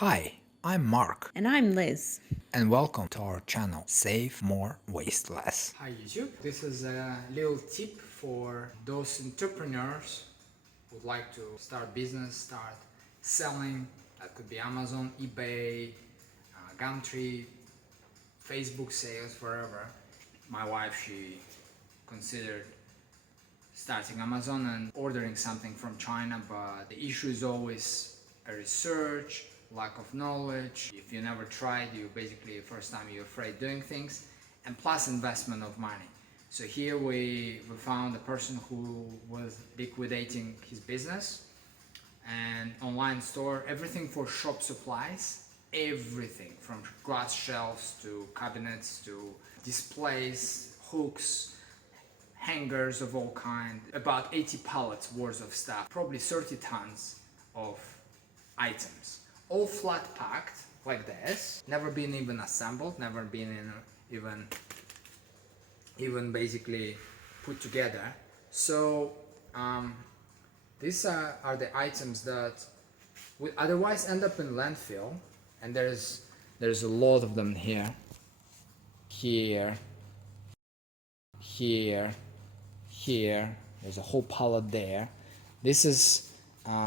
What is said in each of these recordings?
Hi, I'm Mark, And I'm Liz. and welcome to our channel Save More, Waste Less. Hi YouTube, this is a little tip for those entrepreneurs who would like to start business, start selling. That could be Amazon, eBay, Gumtree, Facebook sales, wherever. My wife, she considered starting Amazon and ordering something from China, but the issue is always a research, lack of knowledge. If you never tried, you basically first time you're afraid doing things, and plus investment of money. So here we found a person who was liquidating his business and online store, everything for shop supplies, everything from glass shelves to cabinets to displays, hooks, hangers of all kind, about 80 pallets worth of stuff, probably 30 tons of items, all flat packed like this, never been even assembled, never been even basically put together. So these are the items that would otherwise end up in landfill, and there's a lot of them here, there's a whole pallet there. This is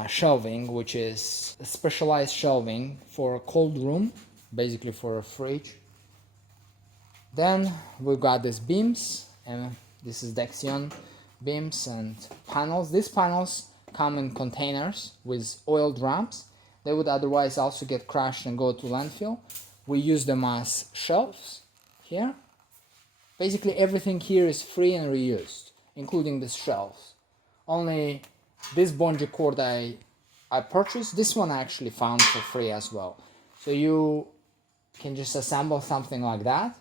shelving, which is a specialized shelving for a cold room, basically for a fridge. Then we've got these beams, and this is Dexion beams and panels. These panels come in containers with oil drums. They would otherwise also get crushed and go to landfill. We use them as shelves here. Basically everything here is free and reused, including these shelves. Only this bungee cord I purchased, this one I actually found for free as well. So you can just assemble something like that,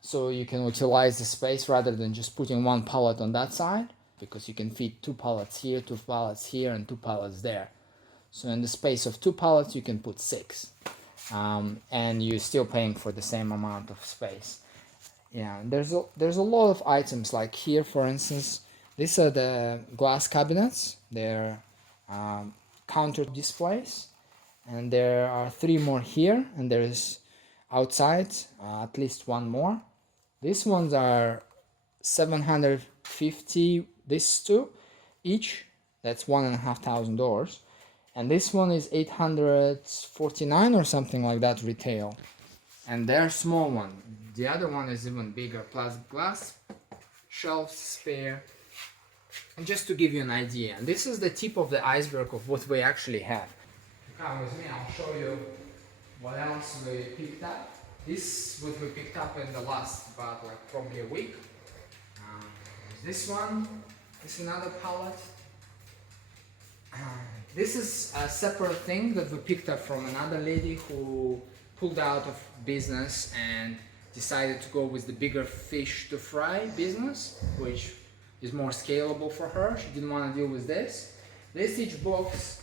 so you can utilize the space rather than just putting one pallet on that side, because you can fit 2 pallets here, 2 pallets here, and 2 pallets there. So in the space of 2 pallets you can put 6, and you're still paying for the same amount of space. Yeah, there's a lot of items, like here for instance, these are the glass cabinets. They're counter displays, and there are 3 more here, and there is outside at least 1 more. These ones are 750, these 2 each, that's $1,500, and this one is 849 or something like that retail, and they're small one. The other one is even bigger, plus glass shelves spare. And just to give you an idea, and this is the tip of the iceberg of what we actually have. Come with me, I'll show you what else we picked up. This is what we picked up in the last about probably a week. This one, this is another pallet. This is a separate thing that we picked up from another lady who pulled out of business and decided to go with the bigger fish to fry business, which is more scalable for her. She didn't want to deal with this. This each box,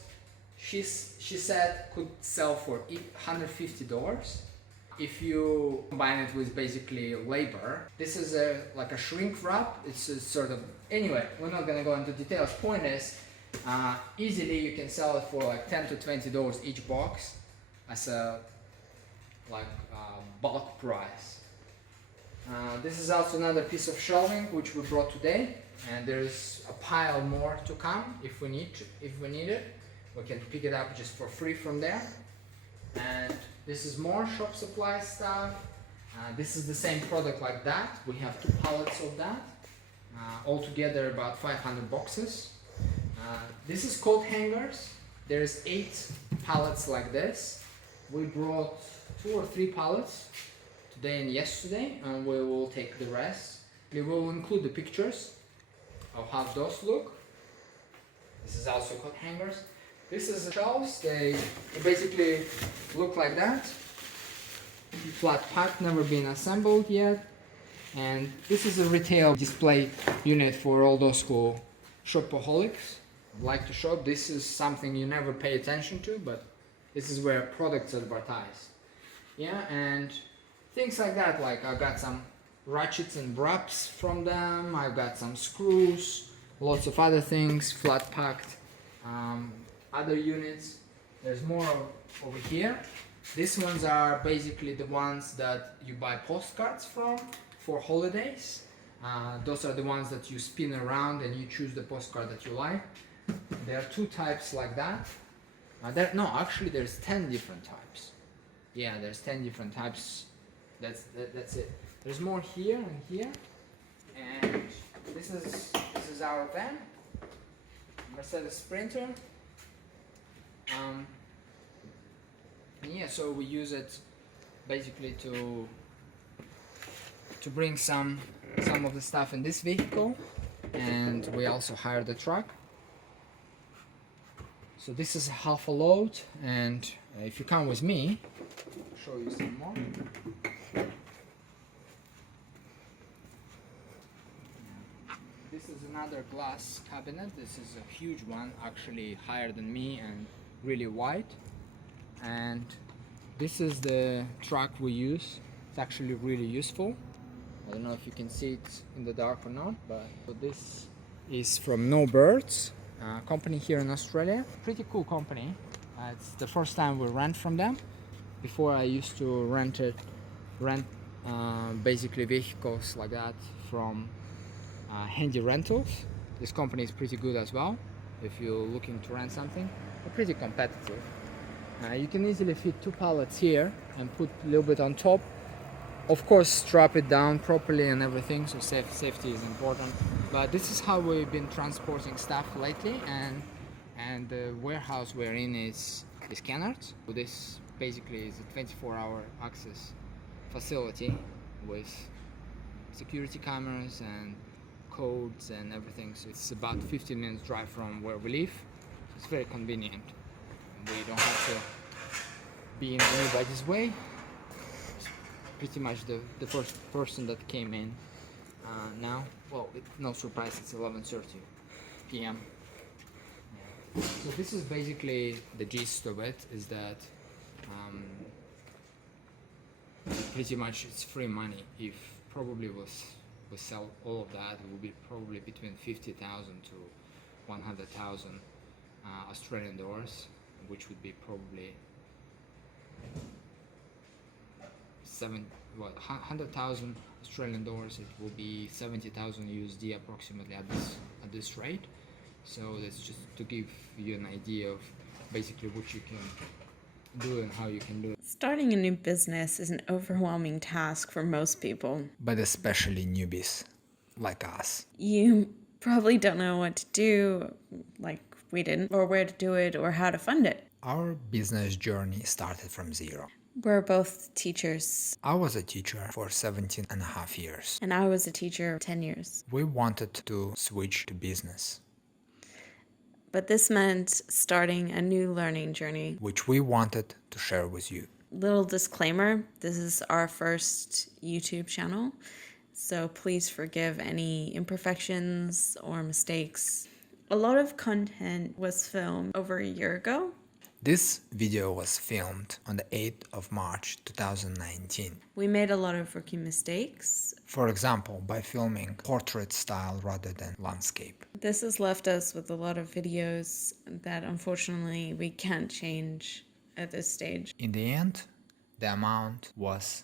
she said, could sell for $150 if you combine it with basically labor. This is like a shrink wrap. It's a sort of, anyway, we're not gonna go into details. Point is, easily you can sell it for like $10 to $20 each box as a bulk price. This is also another piece of shelving which we brought today, and there's a pile more to come if we need it. We can pick it up just for free from there. And this is more shop supply stuff. This is the same product like that. We have 2 pallets of that. Altogether about 500 boxes. This is coat hangers. There's 8 pallets like this. We brought 2 or 3 pallets today and yesterday, and we will take the rest. We will include the pictures of how those look. This is also coat hangers. This is the shelves. They basically look like that. Flat pack, never been assembled yet. And this is a retail display unit for all those who shopaholics like to shop. This is something you never pay attention to, but this is where products are advertised. Yeah, and things like that. Like I've got some ratchets and wraps from them. I've got some screws, lots of other things, flat packed. Other units. There's more over here. These ones are basically the ones that you buy postcards from for holidays. Those are the ones that you spin around and you choose the postcard that you like. There are 2 types like that. Actually there's 10 different types. Yeah, there's 10 different types. That's it. There's more here and here. And this is our van, Mercedes Sprinter. Yeah, so we use it basically to bring some of the stuff in this vehicle, and we also hire the truck. So this is half a load, and if you come with me, I'll show you some more. This is another glass cabinet. This is a huge one, actually higher than me and really wide. And this is the truck we use. It's actually really useful. I don't know if you can see it in the dark or not, but this is from No Birds, a company here in Australia. Pretty cool company. It's the first time we rent from them. Before I used to rent basically vehicles like that from Handy Rentals. This company is pretty good as well. If you're looking to rent something, they're pretty competitive. You can easily fit 2 pallets here and put a little bit on top. Of course, strap it down properly and everything, so safety is important. But this is how we've been transporting stuff lately, and the warehouse we're in is Kennards. So this basically is a 24-hour access facility with security cameras and codes and everything. So it's about 15 minutes drive from where we live. So it's very convenient. We don't have to be in anybody's way. It's pretty much the first person that came in now. Well, no surprise, it's 11:30 p.m. Yeah. So this is basically the gist of it, is that pretty much it's free money. If probably we sell all of that, it will be probably between 50,000 to 100,000 Australian dollars, which would be probably 100,000 Australian dollars. It will be 70,000 USD approximately at this rate. So that's just to give you an idea of basically what you can do and how you can do it. Starting a new business is an overwhelming task for most people. But especially newbies like us. You probably don't know what to do, like we didn't, or where to do it, or how to fund it. Our business journey started from zero. We're both teachers, I was a teacher for 17 and a half years. and I was a teacher 10 years. We wanted to switch to business, But this meant starting a new learning journey. which we wanted to share with you. Little disclaimer, this is our first YouTube channel, so please forgive any imperfections or mistakes. A lot of content was filmed over a year ago. This video was filmed on the 8th of March 2019. We made a lot of rookie mistakes. For example, by filming portrait style rather than landscape. This has left us with a lot of videos that unfortunately we can't change at this stage. In the end, the amount was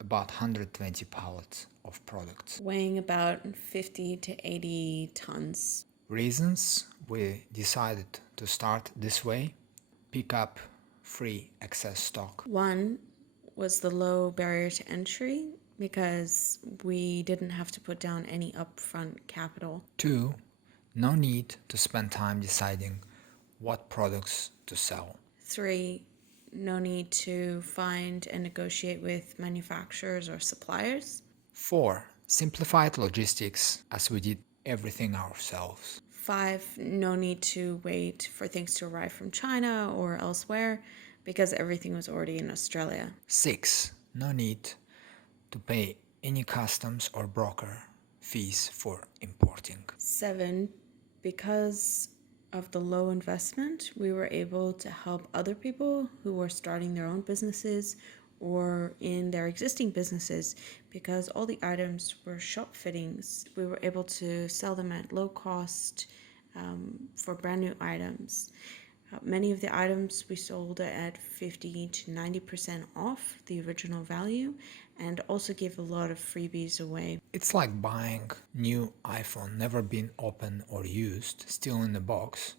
about 120 pallets of products. Weighing about 50 to 80 tons. Reasons we decided to start this way: pick up free excess stock. One was the low barrier to entry because we didn't have to put down any upfront capital. 2, no need to spend time deciding what products to sell. 3, no need to find and negotiate with manufacturers or suppliers. 4, simplified logistics as we did everything ourselves. 5, no need to wait for things to arrive from China or elsewhere because everything was already in Australia. 6, no need to pay any customs or broker fees for importing. 7, because of the low investment, we were able to help other people who were starting their own businesses or in their existing businesses because all the items were shop fittings. We were able to sell them at low cost for brand new items. Many of the items we sold at 50 to 90% off the original value, and also gave a lot of freebies away. It's like buying new iPhone, never been opened or used, still in the box,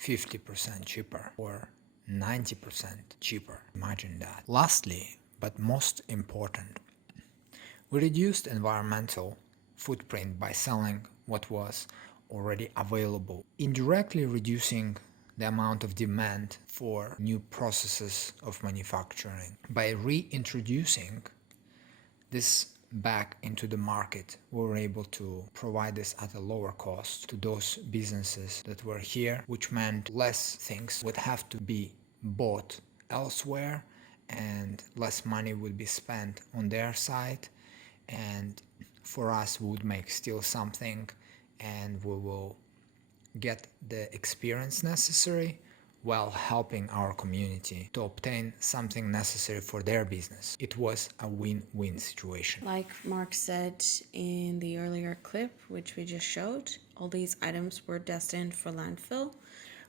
50% cheaper or 90% cheaper. Imagine that. Lastly, but most important, we reduced environmental footprint by selling what was already available, indirectly reducing the amount of demand for new processes of manufacturing. By reintroducing this back into the market, we were able to provide this at a lower cost to those businesses that were here, which meant less things would have to be bought elsewhere and less money would be spent on their side, and for us we would make still something and we will get the experience necessary while helping our community to obtain something necessary for their business. It was a win-win situation. Like Mark said in the earlier clip, which we just showed, all these items were destined for landfill.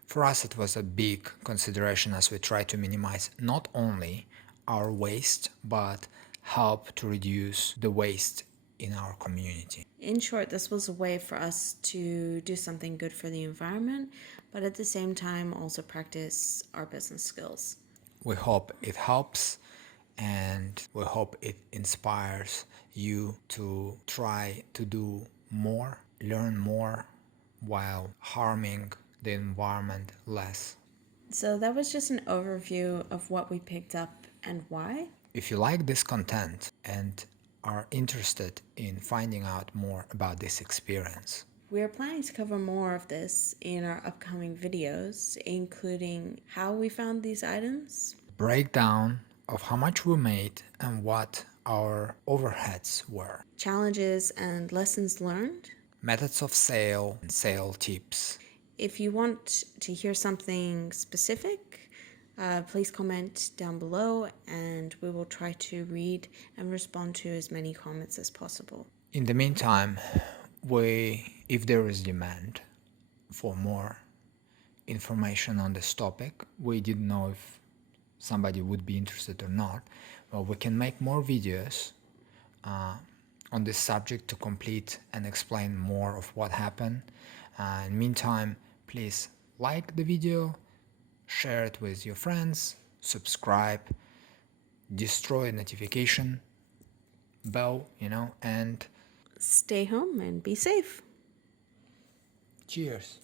For us, it was a big consideration as we try to minimize not only our waste, but help to reduce the waste in our community. In short, this was a way for us to do something good for the environment, but at the same time also practice our business skills. We hope it helps and we hope it inspires you to try to do more, learn more, while harming the environment less. So that was just an overview of what we picked up and why. If you like this content and are interested in finding out more about this experience, we are planning to cover more of this in our upcoming videos, including how we found these items, breakdown of how much we made and what our overheads were, challenges and lessons learned, methods of sale and sale tips. If you want to hear something specific, please comment down below and we will try to read and respond to as many comments as possible. In the meantime, if there is demand for more information on this topic, we didn't know if somebody would be interested or not, but we can make more videos on this subject to complete and explain more of what happened. In the meantime, please like the video, share it with your friends, subscribe, destroy notification bell, and Stay home and be safe. cheers.